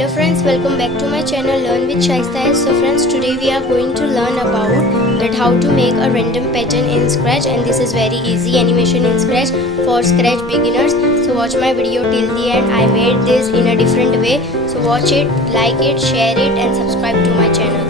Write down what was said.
Hello friends, welcome back to my channel Learn with Shaista S. So friends, today we are going to learn about that how to make a random pattern in Scratch, and this is very easy animation in Scratch for Scratch beginners. So watch my video till the end. I made this in a different way. So watch it, like it, share it and subscribe to my channel.